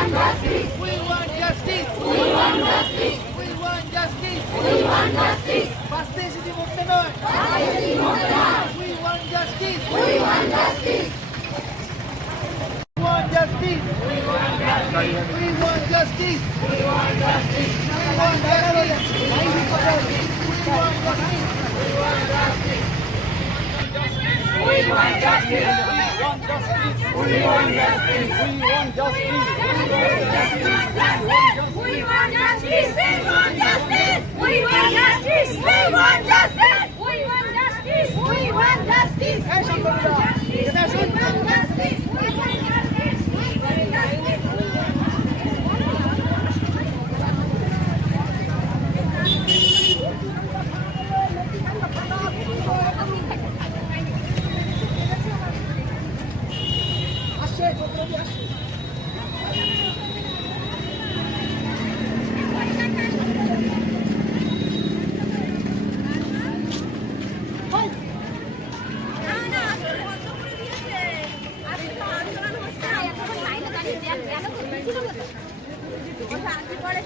want justice. We want justice. We want justice. We want justice. We want justice. বাঁচতে এসেছি মরতে নয়। We want justice. We want justice. We want justice. We want justice. We want justice. We want justice. We want justice. We want justice. We want justice. We want justice. We want justice. We want justice. We want justice. We want justice. We want justice. We want justice. We want justice.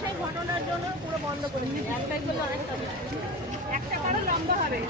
সেই ঘটনার জন্য পুরো বন্ধ করে দিয়েছে। একটাই করলে অনেকটা একটা কারো লম্বা হবে।